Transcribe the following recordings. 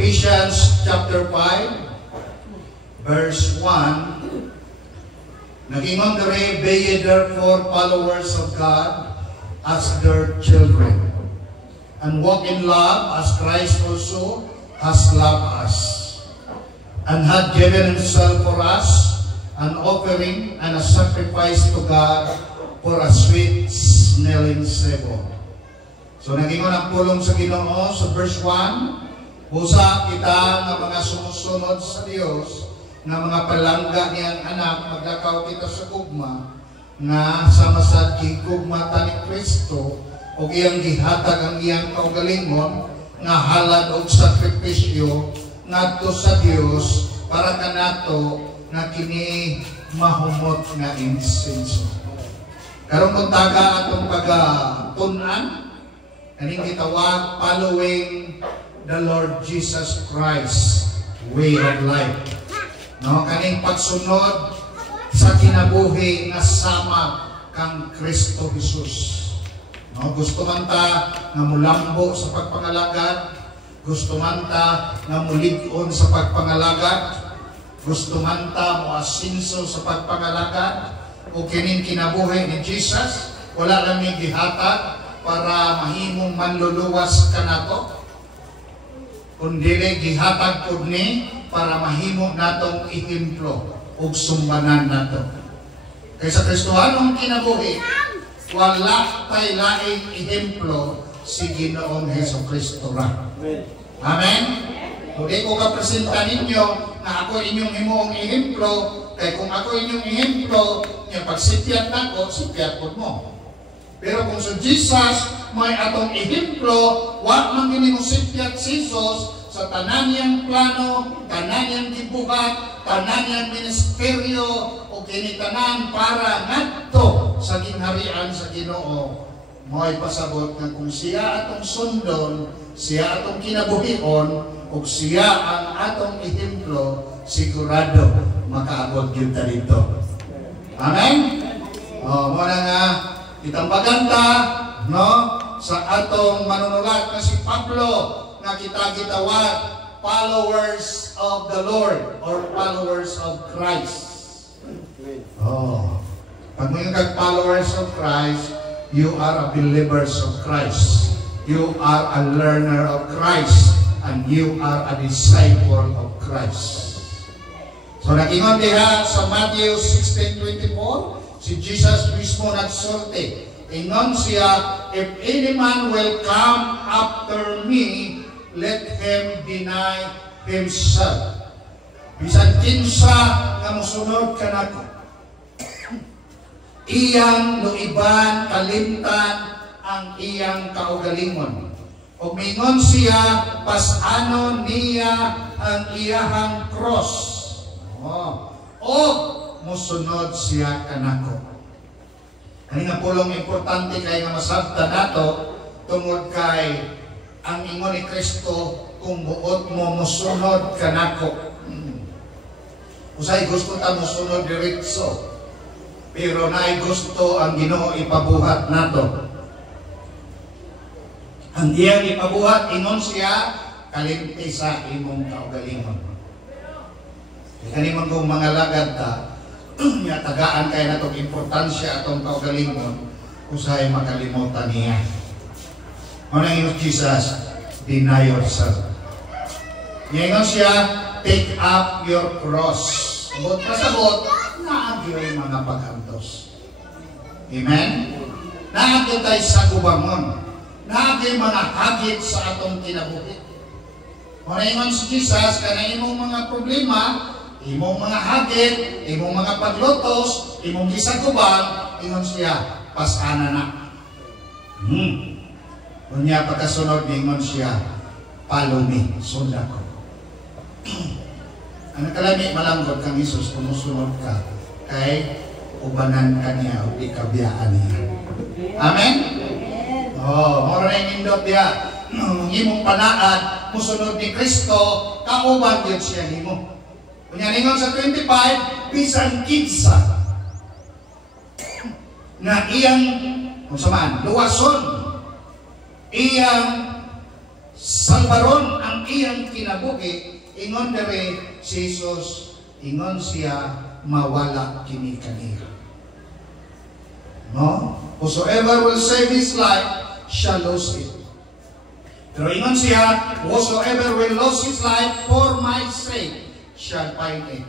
Ephesians chapter 5, verse 1, Nagingon dere, be ye therefore followers of God as their children, and walk in love as Christ also has loved us, and had given himself for us, an offering and a sacrifice to God for a sweet-smelling savour. So nagingon ang pulong sa Ginoo sa verse 1, busa kita nga mga sumusunod sa Dios, nga mga palangga niyang anak, maglakaw kita sa gugma, nga sama sa gigugma ta ni Kristo, o iyang gihatag ang iyang kaugalingon, nga halad og sakripisyo, ngadto sa Dios, para kanato, nga kini mahumot nga insenso. Karong kuntaga atong pagatunan, kaning gitawag following the Lord Jesus Christ way of life. No, kaning pagsunod sa kinabuhi nga sama kang Kristo Jesus. No, gusto man ta nga mulambo sa pagpangalagad, gusto man ta nga mulig-on sa pagpangalagad, gusto man ta mo asinso sa pagpangalagad, o kining kinabuhi ni Jesus, wala lang may gihatag para mahimong manluluwas kanato, kundi gihatag pud ni para mahimo natong ihemplo ug sumbanan nato. Kay sa Kristohanong kinabuhi, wala tay laing ihemplo si Ginoong Hesukristo ra. Amen. Kung ko kapresenta ninyo na ako inyong himoong ihemplo, kaya kung ako inyong ihemplo, yung pagsipyat nako, sipyat po mo. Pero kung sa Jesus, may atong ihemplo, wag man ginimong sipyat si Jesus sa tanan niyang plano, tanan niyang gibuhat, tanan niyang ministeryo, o kinitanan para ngadto sa gingharian sa Ginoo. Mo'y pasabot nga kung siya atong sundon, siya atong kinabuhion, ug siya ang atong ehemplo, sigurado makaabot gyud ta dito. Amen. Mo na nga itambagan ta, no, sa atong manunulat na si Pablo, nga kita gitawag followers of the Lord or followers of Christ. Pag mga kag followers of Christ, you are a believers of Christ. You are a learner of Christ. And you are a disciple of Christ. So nagingon diha sa Matthew 16:24, si Jesus mismo nagsulti. Ingon siya, if any man will come after me, let him deny himself. Bisan kinsa nga mosunod kanako, iyang luiban, kalimtan ang iyang kaugalingon. O mingon siya, pasano niya ang iyahang cross. O musunod siya kanako. Ano nga pulong importante kay nga masabta nato tungod kay ang ingon ni Kristo, kung buot mo musunod kanako. Usay gusto ta musunod diretso, pero naay gusto ang Ginoo ipabuhat nato. Ang iyang ipabuhat, ingon siya, kalimti sa imong kaugalingon. Kani man kung mga lagad ta, nga tagaan kay natong importansya atong kaugalingon, usahay makalimutan niya. Ano ingon Jesus? Deny yourself. Ingon siya, take up your cross. Sabot pasabot, naagyo yung mga paghantos. Amen? Naagyo tayo sa kubangon. Naagay mga hagit sa atong kinabuhi. Kung naingon si Jesus, kana imong mga problema, imong mga hagit, imong mga paglotos, imong gisagubang, ingon siya, pasana na. Kung niya pagkasunod, ingon siya, follow me, sundan ko. Ang kalami malangkod kang Isus, kumusunod ka, kay ubanan ka niya o ikabiyaan niya. Amen? Moro na yung indot diya. Imong panaad, musunod ni Kristo, kauban yun siya nimo. Kunya ningon sa 25, bisan kinsa na iyang, kung samaan, luwason, iyang salbaron ang iyang kinabuhi, ingon dere si Jesus, ingon siya mawala kini kaniya. No? Whosoever will save his life shall lose it. Pero ingon siya, whosoever will lose his life for my sake shall find it.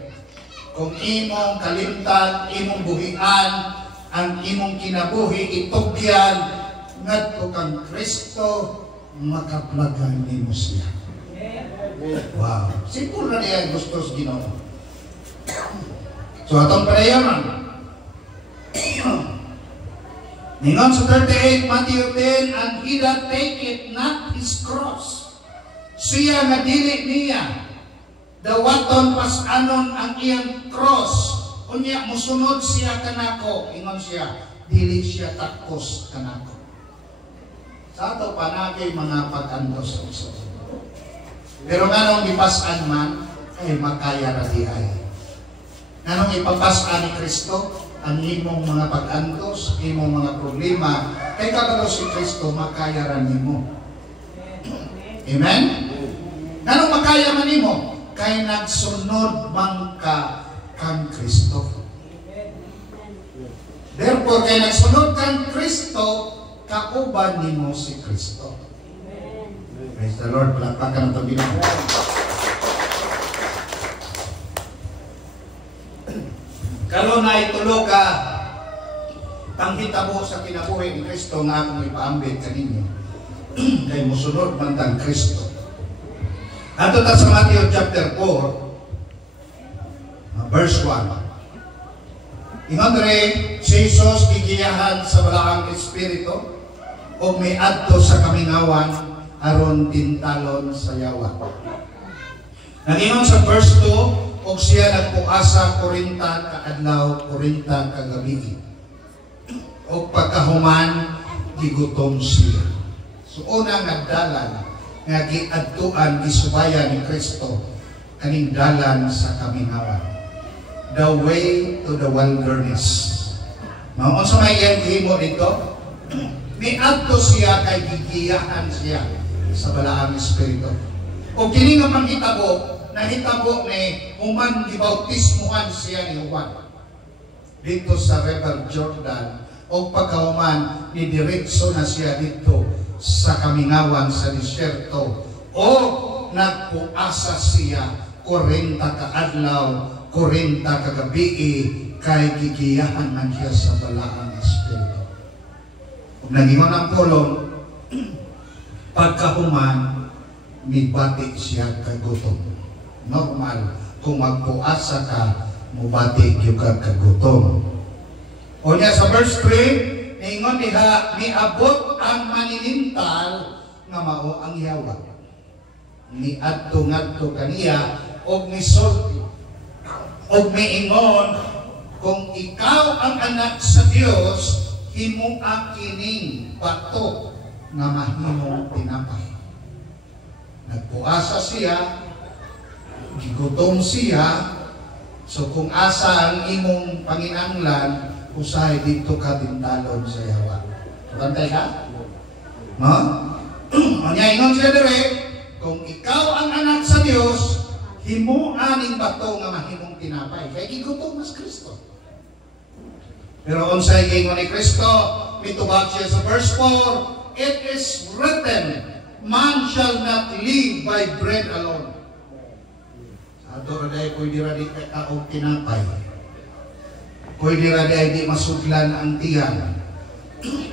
Kung imong kalimtan, imong buhian, ang imong kinabuhi, itugyan, ngadto kang Kristo, makaplagan nimo siya. Wow. Simple na niya gusto sa Ginoo. So atong padayon. Ningon sa 38, Matthew 10, and he that taketh not his cross, siya nga dili niya, dawaton pas anon ang iyang cross, unya musunod siya kanako, ingon siya, dili siya takos kanako. Sa ato panagay mga pag-antos. Pero nganong ipasan man, ay makaya na di ay. Nganong ipapasan ni Kristo, ang imong mga pag-antos, imong mga problema, kay kabalo si Kristo, makaya rin nimo. Amen? Nganong makaya man nimo? Kay nagsunod man ka kang Kristo. Therefore, kay nagsunod kang Kristo, kauban nimo si Kristo. Praise the Lord. Palakpakan ang Ginoo. Karon na itulo ka panghitabo sa kinabuhi ni Kristo nga akong ipaambit kaninyo. Kay musunod man tang Kristo. Ato ta sa Matthew chapter 4, verse 1. Ingon dere si Jesus gigiyahan sa balaang espiritu o may adto sa kamingawan aron tintalon sa yawa. Nagingon sa verse 2, og siya nagpuasa 40 ka adlaw, 40 ka gabi. Og pagkahuman gigutom siya. So una nga dalan nga giadtuan gisubayan ni Kristo kaning dalan sa kamingawan. The way to the wilderness. Mao unsa may iyang gihimo dito? Miadto siya kay gigiyahan siya sa balaang espiritu. Og kini nga panghitabo nahitabo ni human gibautismuhan siya ni Juan dito sa River Jordan o pagkahuman ni diretso na siya dito sa kamingawan sa disyerto o nagpuasa siya 40 ka adlaw 40 ka gabi kay gigiyahan man siya sa balaang espiritu. Ug nagingon ang pulong pagkahuman mibati siya kagutom. Normal, kung magpuasa ka, mubati yung kagutom. O niya sa verse 3, ingon niha, niabot ang maninintal nga mao ang yawa. Niadto-ngadto kaniya, og misulti. Og miingon, kung ikaw ang anak sa Dios, himuha kining bato nga mahimong tinapay. Nagpuasa siya, gigutom siya, so kung asa ang imong panginanglan, usahay dito ka tintalon sa yawa. Bantay ka? No? Anya ingon siya dire, kung ikaw ang anak sa Dios, himuan ning bato nga mahimong tinapay. Kay gigutom mas Kristo. Pero unsay gingon ni Kristo, mitubag siya sa verse 4, it is written, man shall not live by bread alone. Ato raday pwede raday kataog tinapay. Pwede raday di masudlan ang tiyan.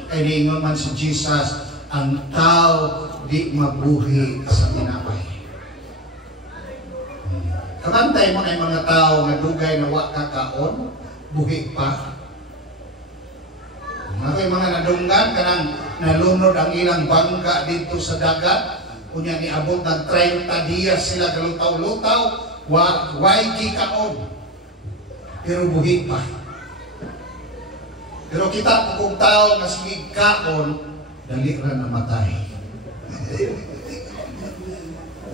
Kaya niingon man si Jesus, ang tao di mabuhi sa tinapay. Kabantay mo na yung mga tao nga dugay na wa kakaon, buhi pa. Mga nadunggan kanang nalunod ang ilang bangka dito sa dagat. Kunya niabot ng 30 dias sila galutaw-lutaw. Why gikaon? Pero buhi pa. Pero kita kung tao nga sige kaon, dali ra namatay.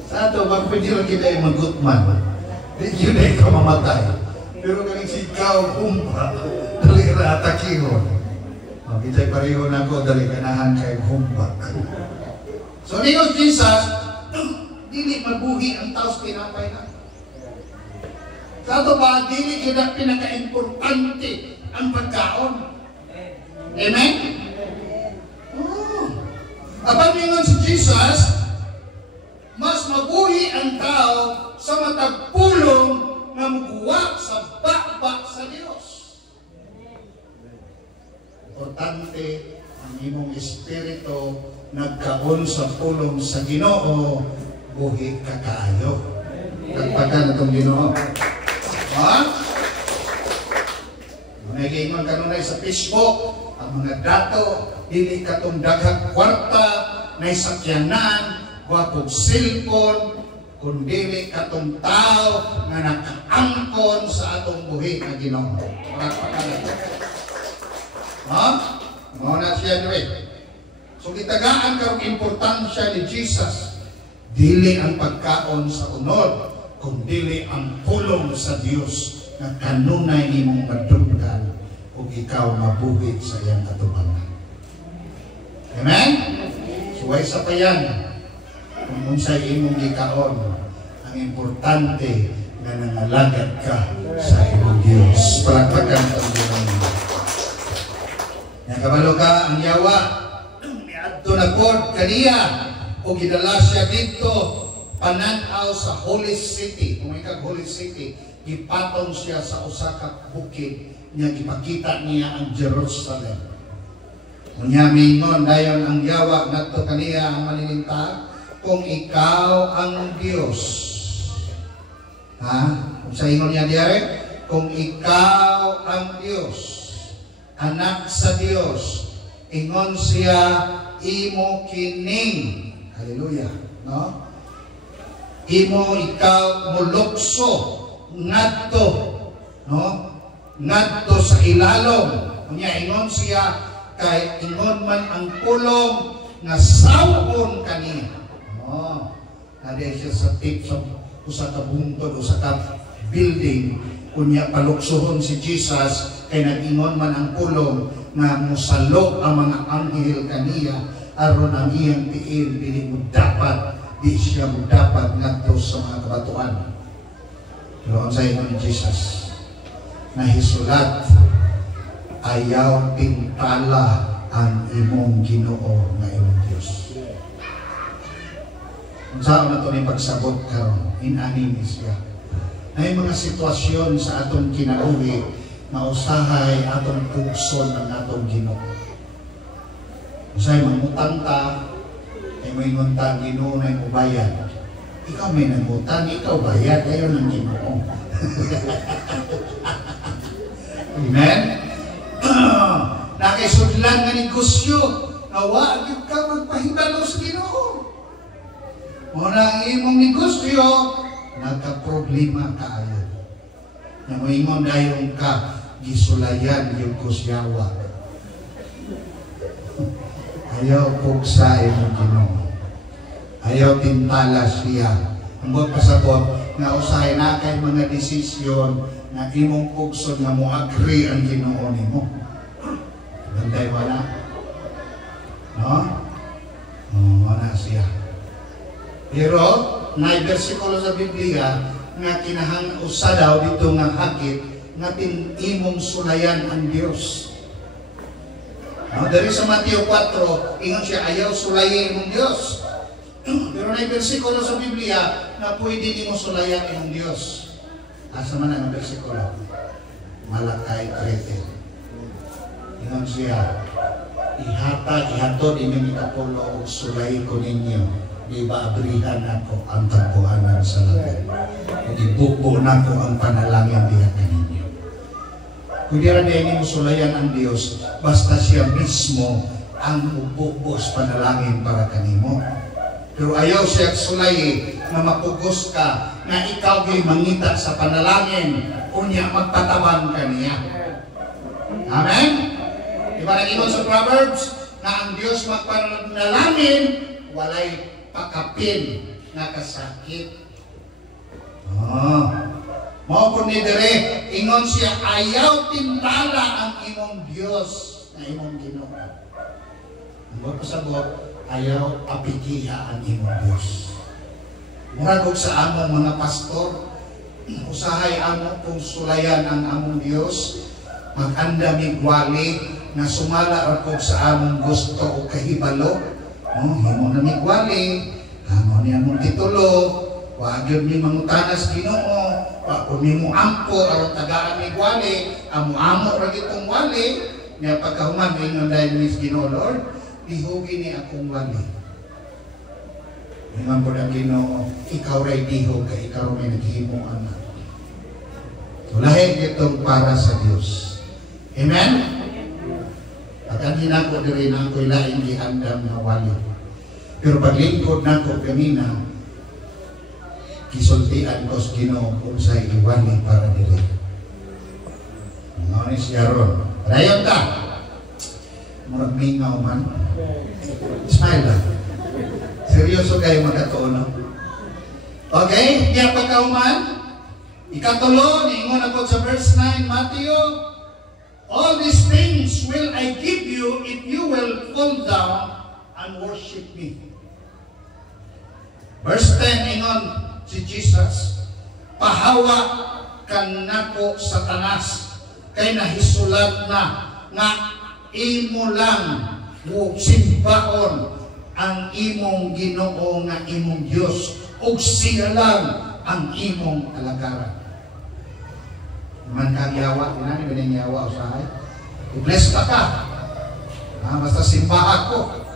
Sa ato, pwede rin kita yung magutman. Yun ay ka mamatay. Pero kaning sigaw, humpa, dali ra atakihon. Kita'y pareho na ko, dali kanahan kay humpa. So niyo Jesus, dili mabuhi ang tao sa tinapay na. Sa ito ba, dili kaya pinaka-importante ang pagkaon. Amen? Kapag ningon si Jesus, mas mabuhi ang tao sa matagpulong na muguwa sa bakbak sa Diyos. Importante ang imong espiritu nagkaon sa pulong sa Ginoo, buhi ka kaayo. Nagpagan itong Ginoo. Ha? Nag-iingon ka nun sa Facebook, ang mga dato, dili katong daghang kwarta, na sakyanan, wapog cellphone, kung dili katong tao nga nakaangkon sa atong buhi na Ginoo. Nagpagan. Ha? Mauna siya doon. So gitagaan karong importansya ni Jesus, dili ang pagkaon sa unod, kung dili ang pulong sa Dios na kanunay nimong madugdan ug ikaw mabuhi sa iyang katubangan. Amen? So ay sa payan, kung unsay imong gikaon, ang importante na nangalagad ka sa imong Dios. Palagpagan ang Ginoo. Nakabalo ka ang yawa, adto na pod kaniya o gidala siya dito pananaw sa Holy City. Kung ikag Holy City, gipatong siya sa usa ka bukid niya, gipakita niya ang Jerusalem. Unya mingon dayon ang yawa ngadto kaniya ang manilinta, kung ikaw ang Dios. Ha? Kung sa ingon niya diare, kung ikaw ang Dios, anak sa Dios, ingon siya, imo kining, hallelujah, no? Imo ikaw mulukso ngadto, no? Ngadto sa ilalom. Unya ingon siya kay ingon man ang pulong nga sawon kaniya. Oh, nade siya sa tip sa usa ka bungtod, usa ka building. Unya paluksohon si Jesus kay nag-ingon man ang pulong nga musalo ang mga anghel kaniya aron ang iyang tiil dili mo dapat, di siya mo dapat ngadto sa mga kabatuan. Pero sa ingon ni Jesus na hisulat, ayaw tingtala ang imong Ginoo nga imong Dios. Kung saan na ito ni pagsabot karon, inani siya. Ay mga sitwasyon sa atong kinabuhi na usahay atong pugson ng atong Ginoo. Usahay mangutang ta, ay may nguntang Ginoo na yung bayad. Ikaw may nangutang, ikaw bayad, ayaw ng Ginoo. Amen? Nakaisudlan nga negosyo, nawa, agad ka magpahibalo sa Ginoo. Muna ang imong negosyo, nagka-problema ka ayon. Na mo imong dayon ka, gisulayan yung kusyawa. Ayaw pugsa imong Ginoo. Ayaw tintala siya. Ang buot pasabot, nga usahay na kay mga desisyon na imong pugson nga mo agree ang Ginoo nimo. Banday wala. No? Wala siya. Pero, na bersikulo sa Biblia nga kinahang usa daw dito nga hakit nga imong sulayan ang Dios. Dari sa Mateo 4, ingon siya ayaw sulayan imong Dios. Pero na bersikulo sa Biblia na pwede nimo sulayan imong Dios. Asa man ang bersikulo? Malakay 3. Ingon siya, ihatod inyong ikapulo o sulay ko ninyo. Di ba abrihan ako ang tagpuanan sa langit. Ibukbo na ko ang panalangin diha kaninyo. Kung di rin din mo sulayan ang Diyos, basta siya mismo ang ubukbos panalangin para kanimo. Pero ayaw siya sulayi na mapugos ka na ikaw kay mangita sa panalangin unya magpatabang kaniya. Amen? Diba nag-ingon sa Proverbs na ang Diyos magpanalangin walay pakapin na kasakit. Mao po ni dire, ingon siya, ayaw tintala ang imong Diyos na imong Ginoo. Ang pasabot, ayaw apikiha ang imong Dios. Murag og sa among mga pastor, usahay amo kung sulayan ang among Dios, mag-anda migwali na sumala ako sa among gusto o kahibalo. No, himo na migwali, amo niya mong titulo, wag yun mi mangutanas Ginoo, wa ko mi mo ampo aron tagaan migwali, amo-amo ra gitong wali, niya pagkahuman ingon dahil mis Ginoo Lord, dihugi ni akong wali. Ingon po ng Ginoo, ikaw ray dihog ka, ikaw may naghimo anak. So lahi itong para sa Dios. Amen? At ang hinako diri na ako'y laing gihandam na wali. Pero paglingkod na ko kanina, kisultian ko sa Ginoo kung sa'y iwali para diri. Ngayon siya ron. Rayon ka! Murag mingaw man. Smile lang. Seryoso kayo magkatuon, no? Okay? Diya pagkauman. Ikatulo, niingon ako sa verse 9, Matthew, all these things will I give you if you will fall down and worship me. Verse 10, ingon si Jesus, pahawa kan nako Satanas, kay nahisulat na nga imo lang mo simbaon ang imong Ginoo nga imong Dios ug siya lang ang imong alagaran. Man kang yawa, inani ba ning yawa usahay? I-bless ka ka. Basta simba ako.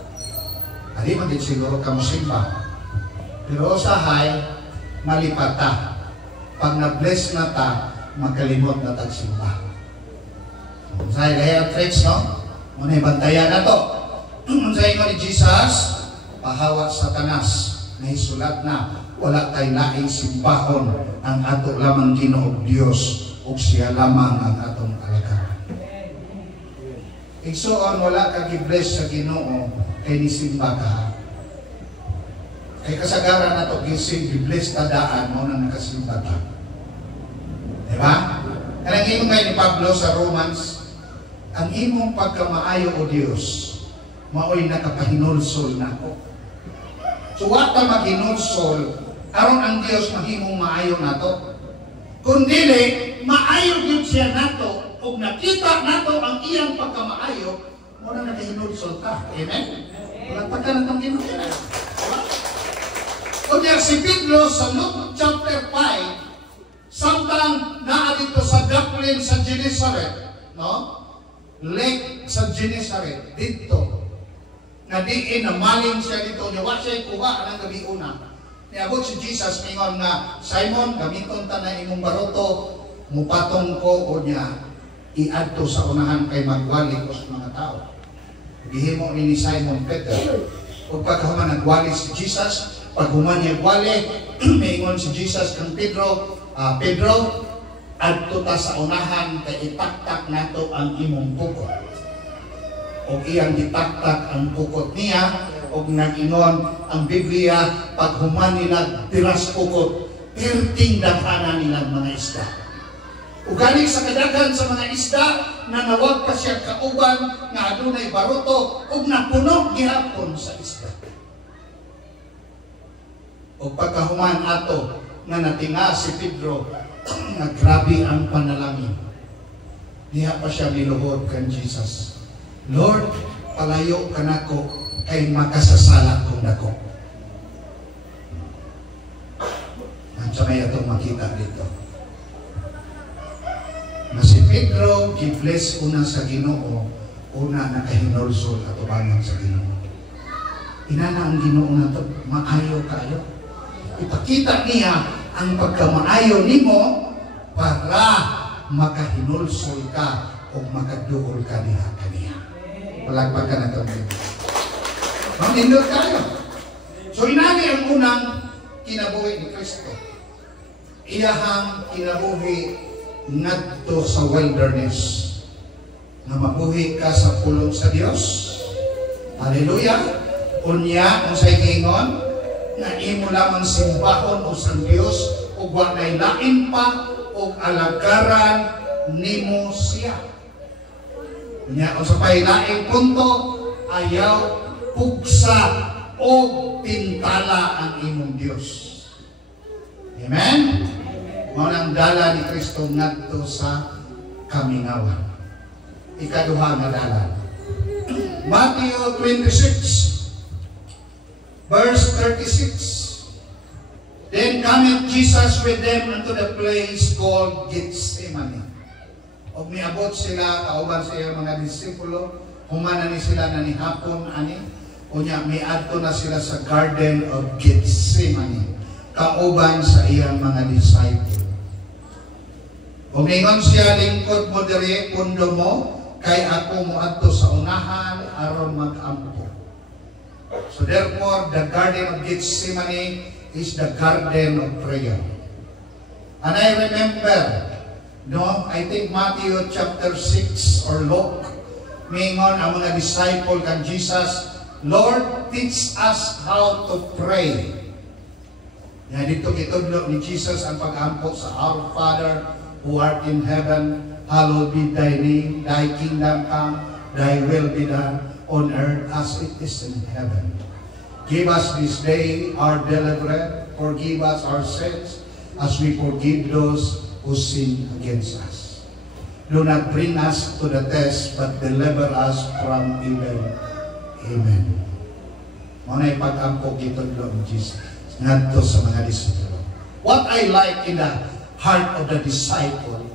Ali man din siguro ka mo simba. Pero usahay, malipata. Pag na-bless na ta, magkalimot na tagsimba. Usahay, kaya tricks, no? Muna ibantayan na to. Unsay ingon ni Jesus, pahawa Satanas, nahisulat na wala tay laing simbahon ang ato lamang Ginoo Dios ug siya lamang ang atong alagaran. Igsuon wala ka gi-bless sa Ginoo kay nisimba ka. Kay kasagaran nato gising gi-bless ta daan mo nang nakasimba ka. Di ba? Kanang ingon ni Pablo sa Romans, ang imong pagkamaayo o Dios mao'y nakapahinulsol na ako. So wa ta maghinulsol aron ang Dios mahimong maayo nato. Kundili maayo gyud siya nato ug nakita nato ang iyang pagkamaayo mo na nakahinulsol ka. Amen. Wala pa ka natong Ginoo. Unya si Pedro sa Luke chapter 5 samtang naa dito sa Dublin sa Gennesaret, no? Lake sa Gennesaret dito. Na diin na maling siya dito niya, wa siya kuha ng gabi una. Niabot si Jesus, mingon nga, Simon, gamiton ta na imong baroto, mupatong ko o niya, iadto sa unahan kay magwali ko sa mga tao. Gihimo ni Simon Peter. O pagkahuman nagwali si Jesus, paghuman niya gwali, mingon si Jesus kang Pedro, Pedro, adto ta sa unahan kay itaktak nato ang imong bukod. O iyang ditaktak ang bukod niya, o nag-ingon ang Biblia, paghuman nila tiras bukod, perting daghanan nilang mga isda. O galing sa kadaghan sa mga isda, na nawag pa siya kauban, nga adunay baroto, o napunog gihapon sa isda. O pagkahuman ato, nga natinga si Pedro, nga grabe ang panalangin. Diha pa siya niluhod kan Jesus. Lord, palayo ka nako kay makasasala kong dako. At sa may itong makita dito. Na si Pedro, gi-bless una sa Ginoo, una nakahinulsol at ubangan sa Ginoo. Inana ang Ginoo na ito, maayo kayo. Ipakita niya ang pagkamaayo nimo para makahinulsol ka o makaduol ka niya kaniya. Palagpag ka na ito. Mamindot tayo. So inani ang unang kinabuhi ni Kristo. Iyahang kinabuhi ngadto sa wilderness. Na mabuhi ka sa pulong sa Dios. Hallelujah. Unya, kung sa'y gingon, na imo lamang simbahon o sa Dios o wanay lain pa o alagaran nimo siya. Nya kung sa pailaing punto, ayaw pugsa o tintala ang imong Dios. Amen? Manang dala ni Kristo ngadto sa kamingawan. Ikaduha nga dala. Matthew 26 verse 36. Then cometh Jesus with them unto the place called Gethsemane. Og miabot sila kauban sa iyang mga disipulo, humana ni sila na ni hapon ani, unya miadto na sila sa Garden of Gethsemane, kauban sa iyang mga disciple. Og ningon siya, lingkod mo diri, pundo mo, kay ako moadto sa unahan aron mag-ampo. So therefore, the Garden of Gethsemane is the garden of prayer. And I remember, I think Matthew chapter 6 or Luke, mingon ang mga disciple kan Jesus, Lord, teach us how to pray. Yan dito kitudlo ni Jesus ang pag-ampo sa Our Father who art in heaven, hallowed be thy name, thy kingdom come, thy will be done on earth as it is in heaven. Give us this day our daily bread, forgive us our sins as we forgive those who sin against us. Do not bring us to the test, but deliver us from evil. Amen. Manay pag-ampo kitudlo ni Jesus ngadto sa mga disipulo. What I like in the heart of the disciple,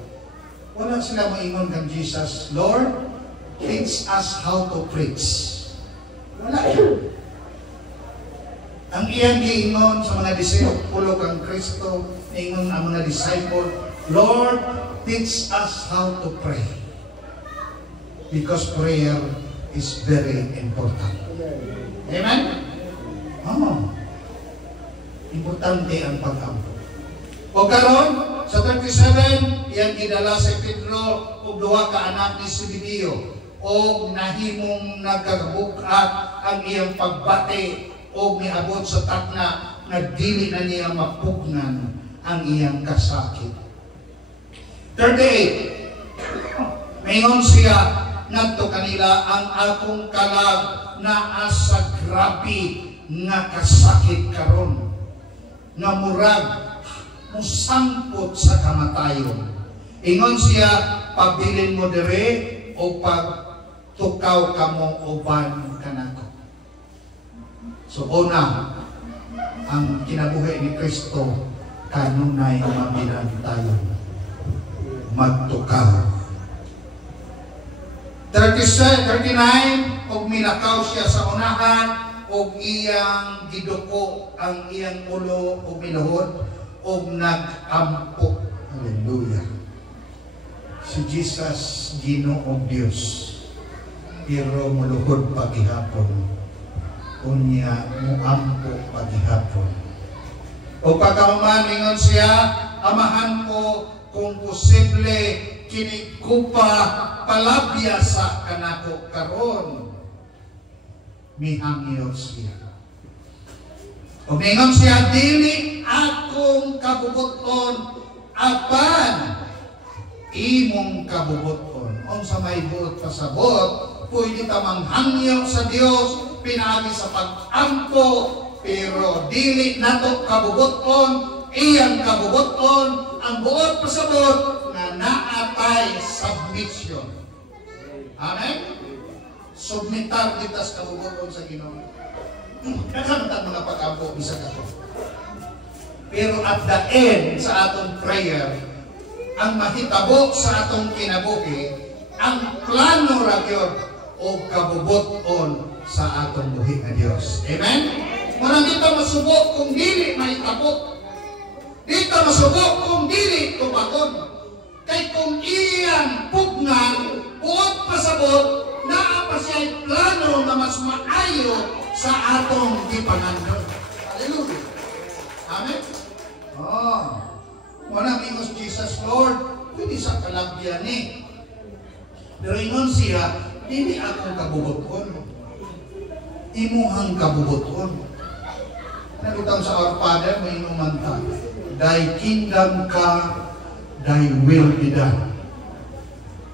wala sila moingon kang Jesus, Lord, teach us how to preach. Wala yan. Ang iyang giingon sa mga disipulo kang Kristo, ingon ang mga disciple, Lord, teach us how to pray. Because prayer is very important. Amen? Oh. Importante ang pag-ampo. O karon sa 37, iyang gidala si Pedro ug duha ka anak ni Zebedeo, o nahimong nagkabukat ang iyang pagbati o miabot sa takna na dili na niya mapugnan ang iyang kasakit. 38. Mayon siya ngadto kanila, ang akong kalag naa sa grabe nga kasakit karon, nga murag musampot sa kamatayon. Ingon siya, pabilin mo dire o pagtukaw kamo uban kanako. So una, ang kinabuhi ni Kristo kanunay mabilang tayo magtukaw. 39, og minakaw siya sa unahan, og iyang giduko ang iyang ulo og miluhod og nag-ampo. Hallelujah. Si Jesus Ginoong Dios, pero muluhod pagihapon. Unya muampo pagihapon. O pagkauman ningon siya, amahan ko kung posible kinikupa palabya sa kanako karon. Mihangyo siya. O ningon siya, dili akong kabubuton apan imong kabubuton. On sa may buot pasabot, pwede ka manghangyo sa Dios pinaagi sa pag-ampo, pero dili nato kabubuton, iyang kabubuton, ang buot pasabot na naatay submission. Amen? Submitar kita sa kabubuton sa Ginoo. Nakamtang mga pag-ampo, bisa ka to. Pero at the end sa atong prayer, ang mahitabo sa atong kinabuhi, ang plano ra gyud o kabubuton sa atong buhi nga Dios. Amen? Marang kita masubok kung dili mahitabo. Dito masubok kung dili tubagon. Kay kung iyang pugnan, buot pasabot, naa pa siya'y plano na mas maayo sa atong gipanandon. Hallelujah. Amen? Oh. Walang ingos Jesus, Lord, pwede sa kalabyan ni. Pero ingon siya, dili akong kabubuton. Imuhang kabubuton. Nagutang sa Our Father, may inuman ka. Thy kingdom come, thy will be done.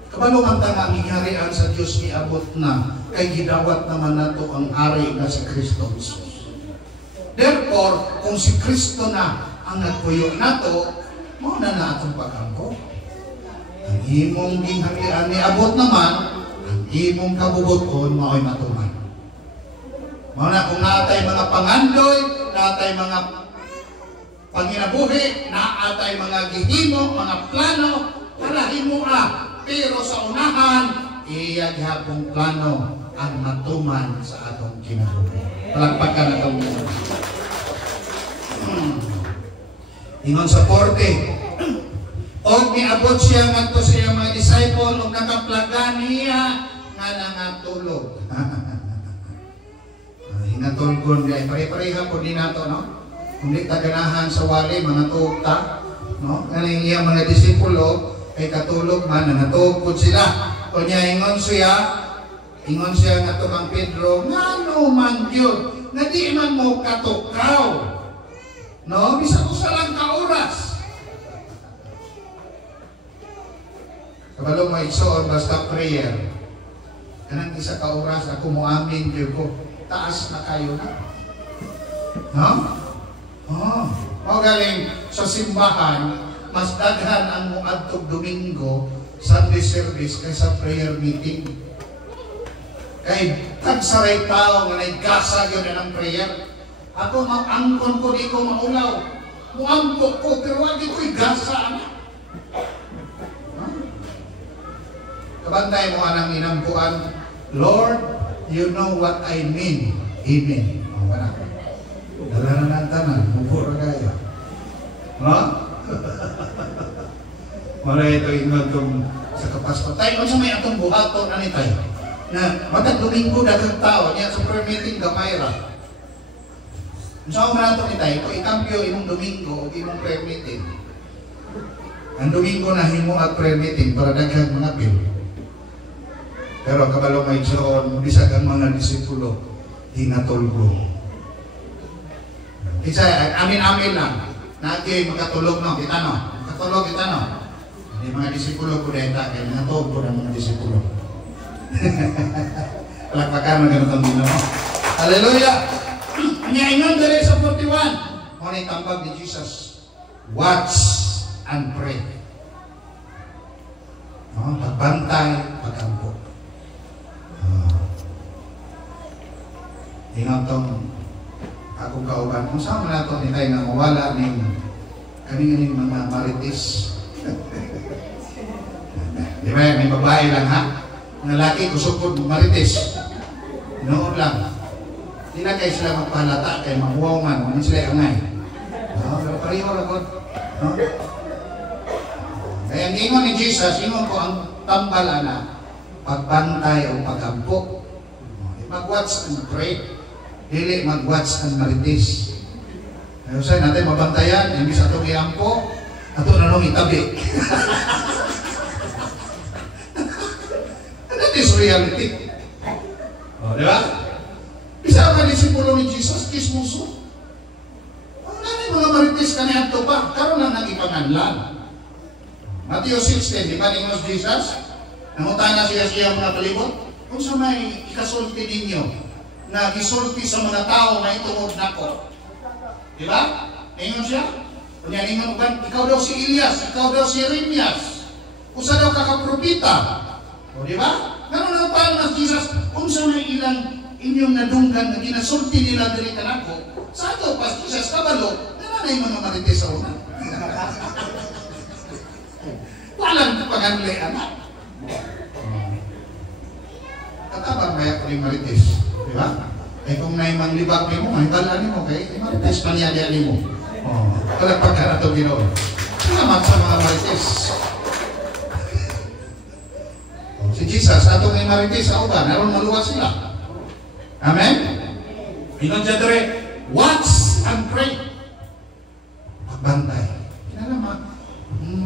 Kabalo man ta nga ang iharian sa Dios miabot na, kay gidawat naman nato ang hari na si Kristo Jesus. Therefore, kung si Kristo na ang nagpuyo nato, mo na atong pag-angko. Ang imong ginghalian ni abot naman, ang imong kabubuton mao'y matuman. Mao na kung naatay mga pangandoy, naatay mga panginabuhi, naatay mga gihimo, mga plano, halahin mo pero sa unahan, iya gihapong plano ang matuman sa atong kinabuhi. Palagpakan na kami. Ingon sa 40, og niabot siya ngadto sa iyang mga disciple og nakaplagan niya nga nangatulog. Hinatulgon niya, pare-pareha po din nato, no? Kung di taganahan sa wali, mga tuog ta, no? Ngayon iyang mga disipulo ay katulog man, nangatulog po sila. O niya, ingon siya nga kang Pedro, ngano man yun, na di man mo katukaw. No? Bisa ko sa lang ka-oras. Kabalo mo igsoon, basta prayer. Kanang isa ka-oras, ako mo amin, yun ko. Taas na kayo na. No? Magaling sa simbahan, mas daghan ang muadtog Domingo, Sunday service, kaysa prayer meeting. Kay tagsaray tao nga naigasa yun ng prayer. Ako angkon ko, di ko maulaw. Muampo ko, pero hindi ko igasa. Kabantay mo anang inampuan, Lord, you know what I mean. Amen. Wala. Dala na ng tanan. Mupura kayo. No? Wala ito ingon sa kapaspa. Tayo sa may atong buhaton, anitay. Na matag Domingo dagang tao niya sa prayer meeting gamay ra. Sa mga nato itay, kung ikampyo imong Domingo o imong prayer meeting, ang Domingo na himo at prayer meeting para daghang mga bill. Pero kabalo may igsoon, bisag ang mga disipulo, hinatulgo. Isa, amin-amin lang. Nagi makatulog no, kita no. Makatulog kita no. Hindi mga disipulo ko dahil kaya hinatulog ko ng mga disipulo. Palakpakan na ganun ang Ginoo. Hallelujah! Kanya ingon dali sa 41. Muna yung tambag ni Jesus. Watch and pray. Pagbantay, pagkampo. Ingon tong akong kauban. Kung saan mo nato ni tayo na mawala ng kaming mga marites. Di ba? May babae lang ha? Mga laki kusukod marites. Noon lang. Hindi na kayo sila magpahalata kay makuwaw man. Hindi sila angay. Pero pareho lang ko. Kaya ang ingon ni Jesus, ingon ko ang tambala na pagbantay o pagampo. Mag-watch and pray. Dili mag-watch and marites. Kaya usay natin mabantayan, hindi sa itong iampo, ato na nung itabi. That is reality. Di ba? Isa ang disipulo ni Jesus, kismuso. Ang nanay mga marites kanihan to pa, karoon lang nag-ipanganlan. Matthew 16, di ba ni Jesus? Nangutana siya mga palibot. Kung sa may ikasulti ninyo, na gisulti sa mga tao na itungod nako. Di ba? Ingon siya? Kunya ingon uban, ikaw daw si Elias, ikaw daw si Jeremias. Usa daw kakapropita. O di ba? Ganun ang paano na Jesus, kung sa may ilang inyong nadunggan na ginasulti nila diri kanako, sa ato pas Jesus kabalo, nanay mga marites sa una. Walang paganli anak. Katabang kaya ko yung marites. Di ba? Eh kung naimang libak ni mo, mahibala ni mo, kaya marites pa niya di mo. Kalagpagka na ito Ginoo. Salamat sa mga marites. Si Jesus, atong yung marites sa uban, naroon maluwas sila. Amen? Ingon siya dere, watch and pray. Pagbantay. Kinala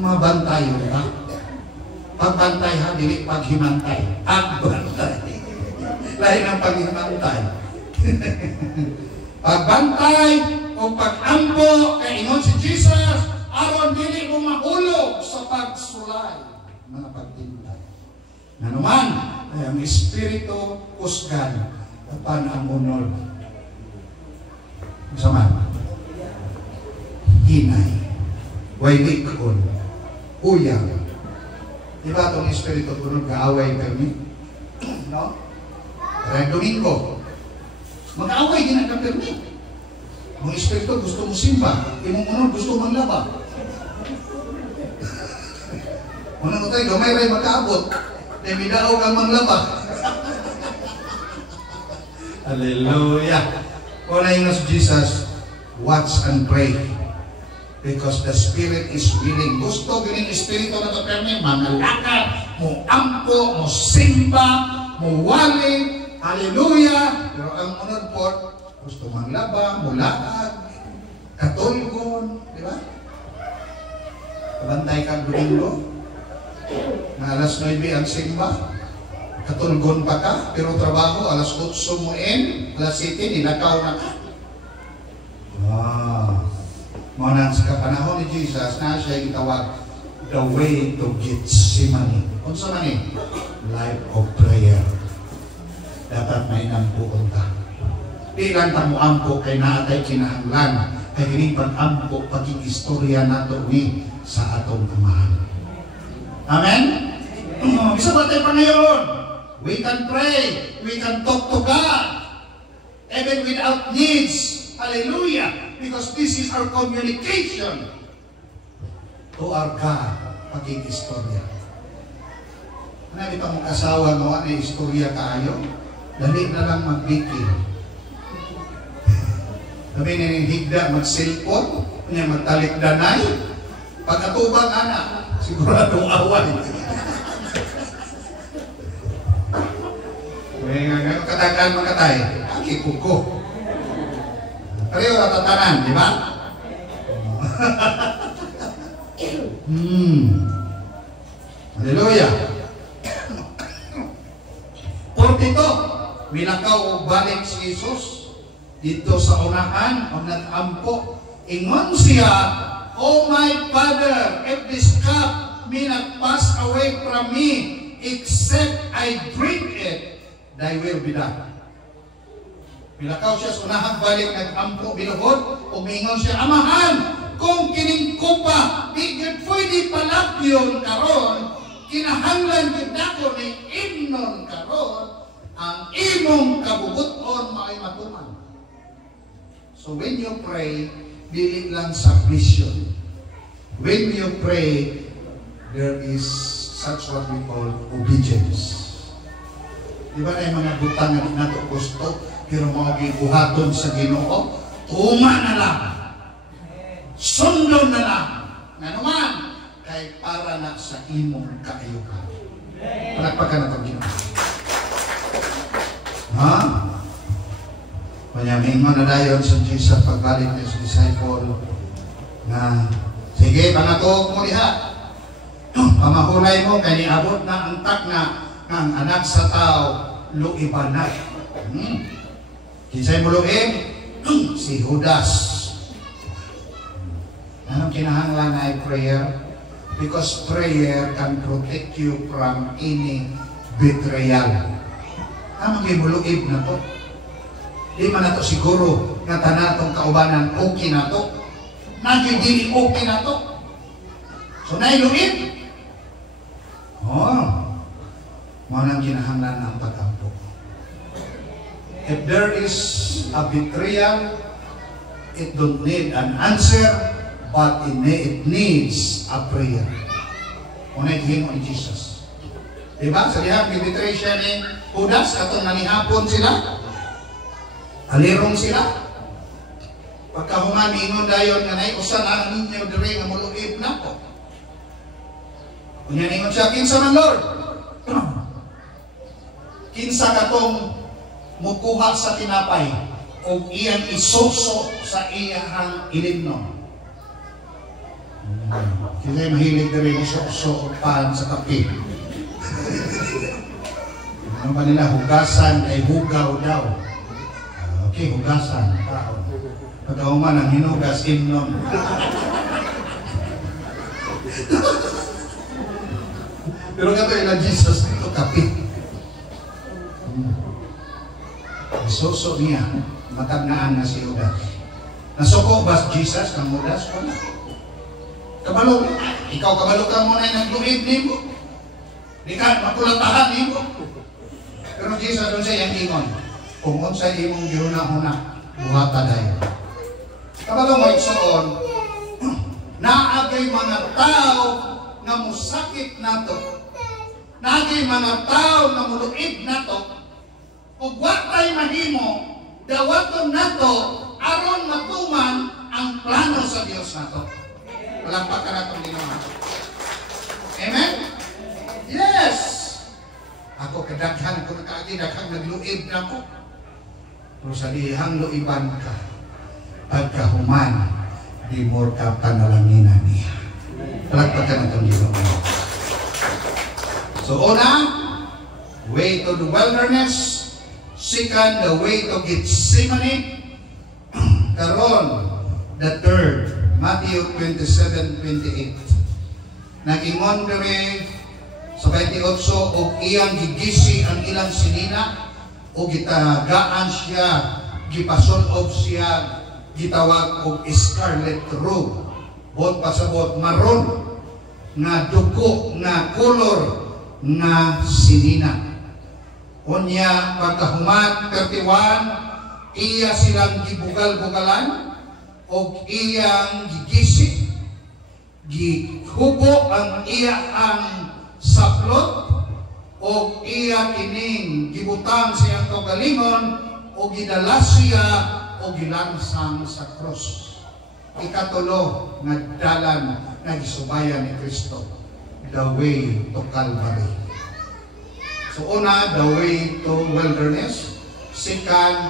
mabantay yun ba? Pagbantay ha, dili paghimantay. Pagbantay. Lain ang paghimantay. Pagbantay o pag-ampo kay ingon si Jesus, aron dili mo mahulog sa pagsulay. Mga pagtintay. Nanuman, ay ang Espiritu kusgan apan ang unol. Sama. Hinay. Wailikon. Uyang. Diba itong Espiritu kunod kaaway kami? No? Karang Domingo. Mag-away din ang kami. Mga Espiritu gusto mo simba. Imong unod gusto mong laba. Unang tayo, gamay rin makaabot. Dahil midao kang manglaba. Hallelujah. Kung na yung Jesus, watch and pray. Because the Spirit is willing. Gusto galing Espiritu na ito, pero may mga lakad, mo ampo, mo simba, mo wali, hallelujah. Pero ang unod po, gusto manglaba, mo lakad, katulgon, di ba? Kabantay kang Domingo, na alas 9 ang simba, katulgon pa ka, pero trabaho, alas 8 mo alas 7, nilakaw na ka. Wow. Mga sa kapanahon ni Jesus, na siya itawag, the way to Gethsemane. Kung sa mani? Life of prayer. Dapat may nampuon ka. Di lang tamo ampo kay naatay kinahanglan, kay gining pag-ampo, paging istorya nato ni sa atong amahan. Amen? Bisa ba tayo pa ngayon? We can pray. We can talk to God. Even without needs. Hallelujah. Because this is our communication to our God. Paging istorya. Ano ito mong asawa mo na istorya kaayo? Dali na lang magbikil. Sabi na yung higda mag-cellphone, niya magtalik danay, pagkatubang anak, siguradong away. Katakaan makatay, aki kuko. Pareho ratatanan, di ba? Hallelujah. Portito, winakaw o balik si Jesus dito sa unahan o nag-ampo. Ingon siya, "Oh my Father, if this cup may not pass away from me, except I drink it, thy will be done." Bilakaw siya sa unahan balik, nag-ampo, binuhod, umingon siya, "Amahan, kung kining kupa, di yun pwede palagyon karon, kinahanglan yun ako ni imnon karon, ang imong kabubuton maay matuman." So when you pray, dili lang submission. When you pray, there is such what we call obedience. Di ba na yung mga butang na nato gusto, pero mga gibuhaton sa Ginoo, tuma na lang. Sundon na lang. Nga naman, kay para na sa imong kaayuhan. Palagpakan na itong Ginoo. Ha? Panyamingon na dayon sa Jesus pagbalik niya sa disciple na, sige, pangatog mo diha. Pamahulay mo, kaya niabot na ang tak na ang anak sa tao, luiban na. Kinsay mo luib? Si Judas. Anong kinahanglan ay prayer? Because prayer can protect you from any betrayal. Anong gimuluib na to? Di man na to siguro nga tanan tong kaubanan okay na to. Nagiging okay na to. So nailuib? Oh. Manang kinahanglan ang pag-ampo. If there is a betrayal, it don't need an answer, but it needs a prayer. Unay himo ni Jesus. Diba? Sa lihap, gibitray siya ni Judas, katong nanihapon sila. Alirong sila. Pagkahuman, ingon dayon nga nay usa na ninyo dire nga muluib na ko. Kunya ningon siya, kinsa man Lord? Kinsa katong mukuha sa tinapay o iyang isuso sa iyang ilimnon. Kinsa mahilig dire mo suso o pan sa kape. Ano ba nila hugasan ay hugaw daw. Okay, hugasan. Pagkahuman ang hinugas, imnon. Pero nga ito ilang Jesus, ito kapit. Isuso niya, matagnaan na si Judas. Nasuko ba Jesus kang mudas? Wala. Kabalo. Ikaw kabalo ka mo na nagluib nimo. Di ka makulatahan nimo. Pero Jesus doon sa iyang ingon. Kung sa imong gihuna-huna, buhata dayon. Kabalo mo igsoon, naagay mga tao nga musakit nato. Naagay mga tao nga muluib nato. Ug wa tay mahimo dawaton nato aron matuman ang plano sa Dios nato. Palakpakan nato Ginoo. Amen? Yes! Ako kadaghan ko nakaagi, daghang nagluib na ko. Pero sa dihang luiban ka, pagkahuman, di mo ka panalanginan niya. Palakpakan nato Ginoo. So una, way to the wilderness. Second, the way to Gethsemane. Karon, the third, Matthew 27:28. Nagingon dere sa 28 og iyang gigisi ang ilang sinina o gitagaan siya, gipasulob siya, gitawag og scarlet robe. Bot pasabot maron nga dugo nga color nga sinina. Unya pagkahuman 31, iya silang gibugal-bugalan o iyang gigisi, gihubo ang iya ang saplot o iya kining gibutang siyang kaugalingon o gidala siya o gilansang sa krus. Ikatulo nga dalan nga gisubayan ni Kristo, the way to Calvary. So una, the way to wilderness. Second,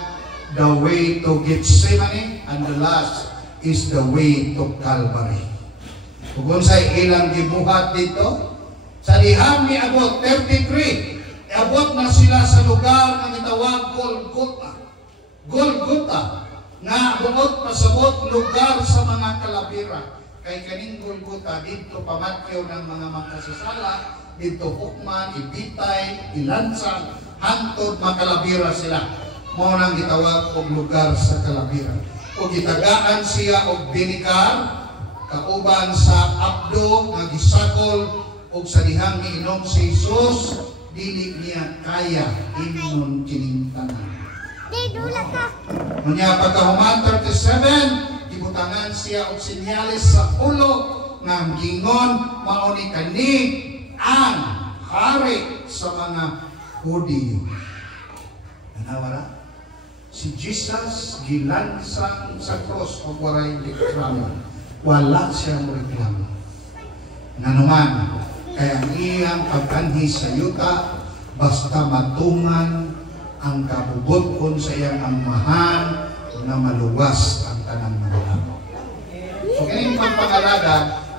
the way to Gethsemane. And the last is the way to Calvary. Kung sa'y ilang gibuhat dito, sa dihang ni abot 33, abot na sila sa lugar na gitawag Golgotha. Golgotha, nga buot pasabot lugar sa mga kalabira. Kay kaning Golgotha, dito pamatyo ng mga makasasala, dito hukman, ibitay, ilansang, hantod, makalabira sila. Mo nang gitawag og lugar sa kalabira. O gitagaan siya og binikar, kauban sa abdo nga gisakol og sa dihang giinom si Jesus, dili niya kaya inon kining tanan. Unya pagkahuman 37, gibutangan siya og sinyalis sa ulo nga gingon mao ni kani ang hari sa mga Hudiyo. Nanawara? Si Jesus gilansang sa cross o waray reklamo. Wala siya mo reklamo. Nanuman, kaya ang iyang pagkanhi sa yuta, basta matuman ang kabubuton sa iyang amahan na maluwas ang tanang mga. So, ganyan pagpangalaga,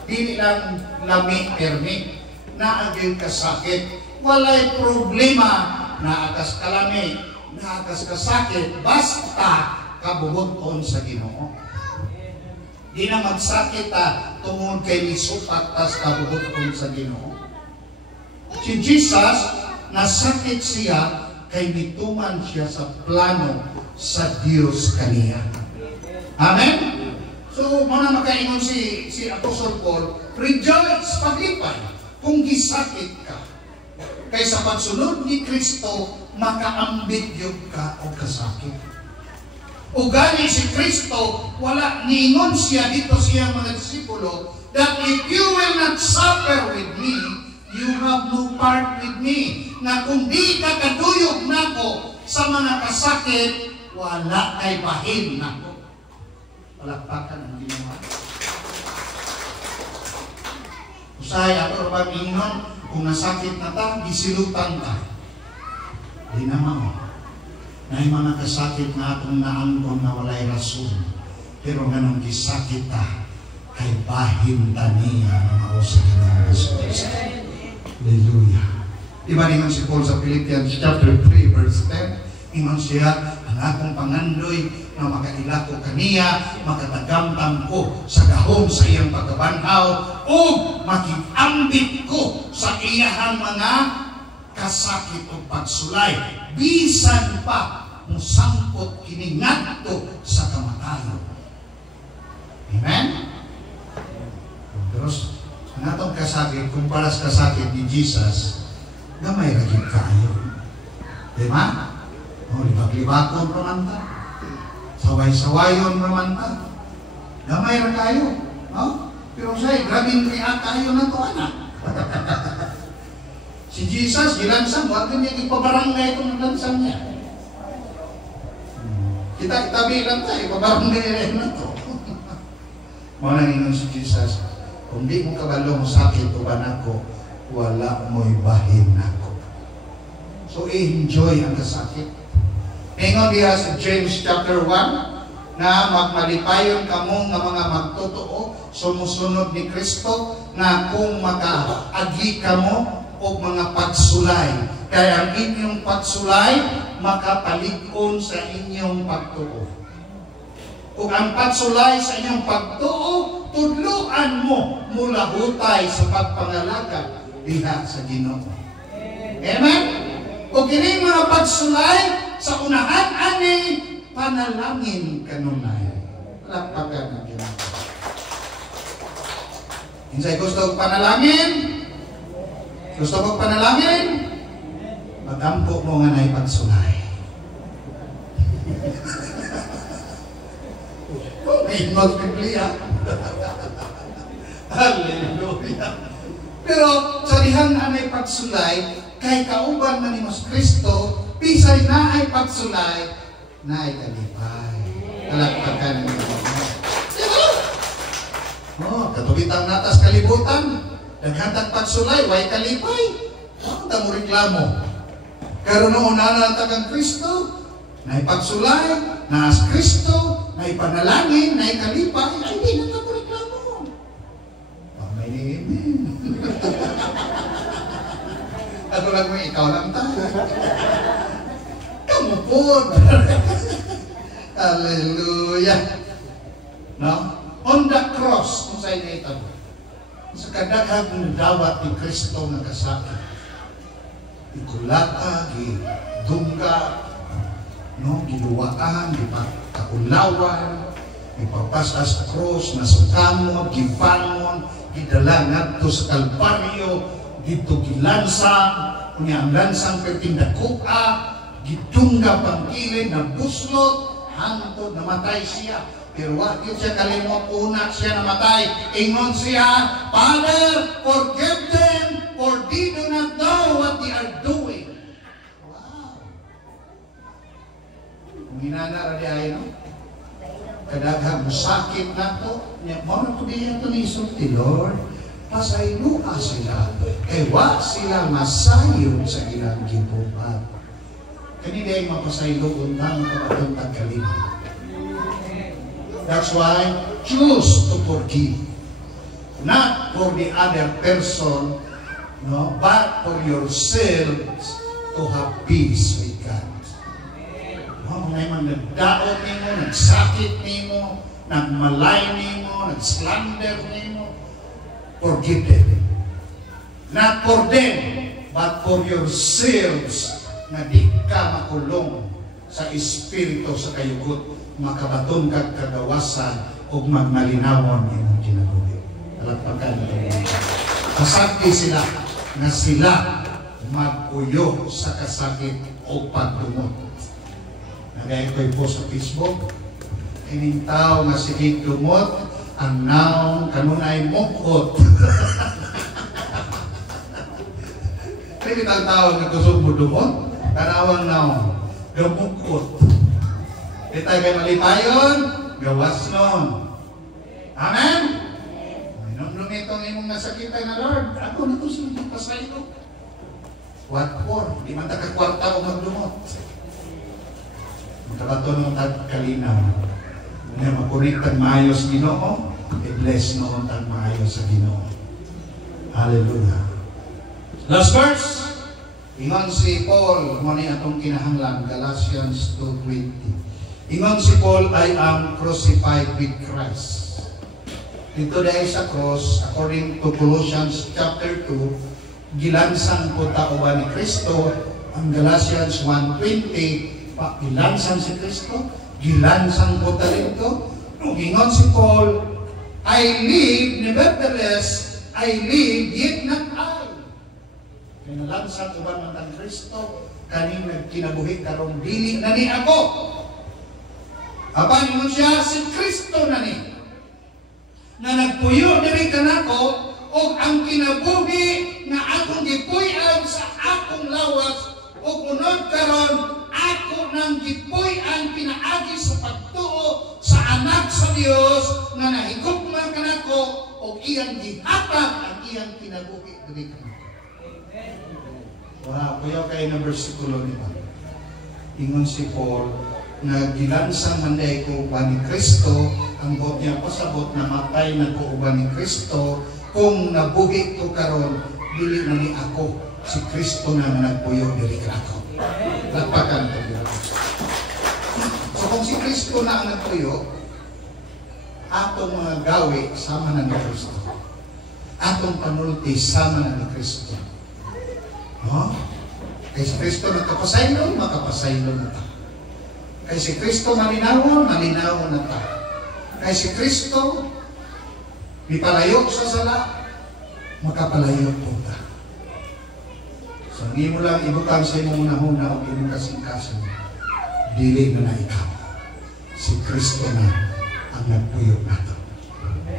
di lang lami-permi na aging kasakit. Walay problema na akas kalami, na akas kasakit, basta kabubuton sa Ginoo. Di na magsakit tungod kay nisupat tas kabubuton sa Ginoo. Si Jesus, nasakit siya kay mituman siya sa plano sa Dios kaniya. Amen? So, muna makaingon si Apostle Paul, rejoice, paglipay, kung gisakit ka. Kay sa pagsunod ni Kristo, makaambit yun ka o kasakit. O gani si Kristo, wala ningon siya dito siyang mga disipulo, that if you will not suffer with me, you have no part with me. Na kung di ka kaduyog nako sa mga kasakit, wala kay bahin nako. Palakpakan ang Ginoo. Usay ato ba ingon, kung nasakit na ta, gisilutan ta. Di naman. Na yung mga kasakit na atong naangkon na walay rason. Pero ganun gisakit ta, kay bahin ta niya na mausa ng Jesus. Hallelujah. Diba ningon si Paul sa Philippians chapter 3 verse 10, ingon siya, ang akong pangandoy na makailako kaniya, makatagamtam ko sa gahom sa iyang pagkabanhaw, o makitambit ko sa iyahang mga kasakit o pagsulay. Bisan pa, musangkot kiningadto sa kamatayon. Amen? Pero ang atong kasakit, kumpara sa kasakit ni Jesus, gamay ragid kayo. Diba? O, libag-libakon ramanta. Saway-sawayon ramanta. Gamay ra kayo. No? Pero sa'yo, grabing kaya kayo na to, anak. Si Jesus, gilansang, wag niya ipabarangay itong lansang niya. Kita itabi lang tayo, ipabarangay rin na to. Mga nangingon si Jesus, kung di mo kabalo mo sakit o banako, wala mo'y bahin ako. So, enjoy ang kasakit. Ingon diya sa James chapter 1, na magmalipayon kamo nga mga magtotoo, sumusunod ni Kristo, na kung makaagi kamo o mga pagsulay. Kaya ang inyong pagsulay, makapalikon sa inyong pagtuo. Kung ang pagsulay sa inyong pagtuo, tudluan mo mula hutay sa pagpangalagad diha sa Ginoo. Amen? Kung kini mga pagsulay, sa unahan ani panalangin kanunay. Lakpakan ng Ginoo. Insay gusto panalangin? Gusto mo panalangin? Magampo mo nga na ipagsulay. May not Biblia. Hallelujah. Pero sa dihan anay pagsulay, kay kauban na ni Mas Kristo, pisay na ay pagsulay, na ay kalipay. Talagpakan ng Ginoo. Oh, katubitang natas kalibutan. Naghatag pagsulay, way kalipay. Ang damo reklamo. Pero noon na tagang Kristo, na ipagsulay, na as Kristo, na ipanalangin, na ikalipay, ay di na damo reklamo. May amen. Ano lang mo, ikaw lang tayo. Kamu po. Hallelujah. No? On the cross, kung sa'yo na ito, sa kadaghang dawat ni Kristo na kasakit, ikulata, gidungga, no, giluwaan, gipakaulawan, ipapasas sa cross, nasukamon, gibangon, gidala ngadto sa Kalbaryo, dito gilansang, kunya ang lansang pertindakua, gidungga pangkilid, nabuslot, hangtod, namatay siya. Pero wakit siya kalimot, una siya namatay. Ingon siya, Father, forgive them, for they do not know what they are doing. Wow. Kung hinana rin ay, no? Kadaghang sakit na to. Muna ko diyan ito ni isulti, Lord, pasayloa sila. Ewa sila masayon sa ilang gibuhat. Kanina ay mapasaylo untang kapatong tagkalina. That's why, choose to forgive. Not for the other person, no, but for yourselves to have peace with God. No, may mga nagdaot nimo, nagsakit nimo, nagmalay nimo, nagslander nimo, forgive them. Not for them, but for yourselves, na di ka makulong sa espiritu sa kayugot, makabaton kag kagawasan o magmalinawon imong kinabuhi. Alagpakan nito. Kasakti sila na sila mag-uyo sa kasakit o pagdumot. Nagay ko'y post sa Facebook, ining tao nga sige dumot, ang naong kanunay mukot. Kaya ang tao nga kusog mo dumot, tanawang naong gamukot. Kita kayo malipayon, gawas nun. Amen? Nung itong imong nasakitan na Lord, ako na ito siya pasaylo. What for? Di man takakwarta o magdumot. Magkabaton mo kalinaw. Nga makuniktan maayos Ginoo, i-bless noon ang maayos sa Ginoo. Hallelujah. Last verse. Ingon si Paul, mo ni atong kinahanglan, Galatians 2:20. Ingon si Paul, I am crucified with Christ. Dito dahil sa cross, according to Colossians chapter 2, gilansang po tauban ni Kristo. Ang Galatians 1:20, gilansang si Kristo, gilansang po talento. Ingon si Paul, I live, nevertheless, I live, yet not I. Kinalansa ko ba ng Kristo, kaning nagkinabuhi karong dili na ni ako. Apan mo siya, si Kristo na ni. Na nagpuyo diri kanako, o ang kinabuhi na akong gipuy-an sa akong lawas, o unod karon ako nang gipuy-an pinaagi sa pagtuo sa anak sa Dios na nahigugma kanako o iyang gihatag ang iyang kinabuhi diri kanako. Wow, kuya kay na bersikulo ni Pablo. Ingon si Paul na gilansang manday ko uban ni Kristo, ang buot niya pasabot na matay na ko uban ni Kristo, kung nabuhi ko karon dili na ni ako, si Kristo na nagpuyo diri kanako. Lapakan ko Dios. So kung si Kristo na ang nagpuyo, atong mga gawi sama na ni Kristo. Atong panulti sama na ni Kristo. No? Kay si Kristo nagkapasaylo, makapasaylo na ta. Kay si Kristo malinawon, malinawon na ta. Kay si Kristo mipalayo sa sala, makapalayo po ta. So, hindi mo lang ibutang sa imong unahuna o imong kasing-kasing. Dili na ikaw. Si Kristo na ang nagpuyo nato.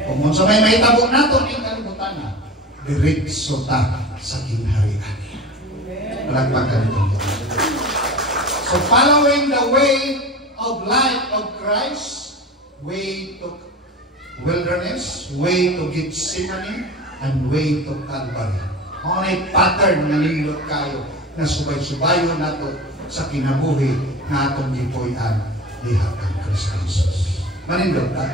Kung sa may mahitabo nato, yung kalibutan na, diretso ta sa kinharian. Palagpagan ito. So, following the way of life of Christ, way to wilderness, way to Gethsemane, and way to Calvary. May pattern na nindot kayo na subay-subayo nato sa kinabuhi na atong gipuy-an diha kang Kristo Jesus. Manindot ka?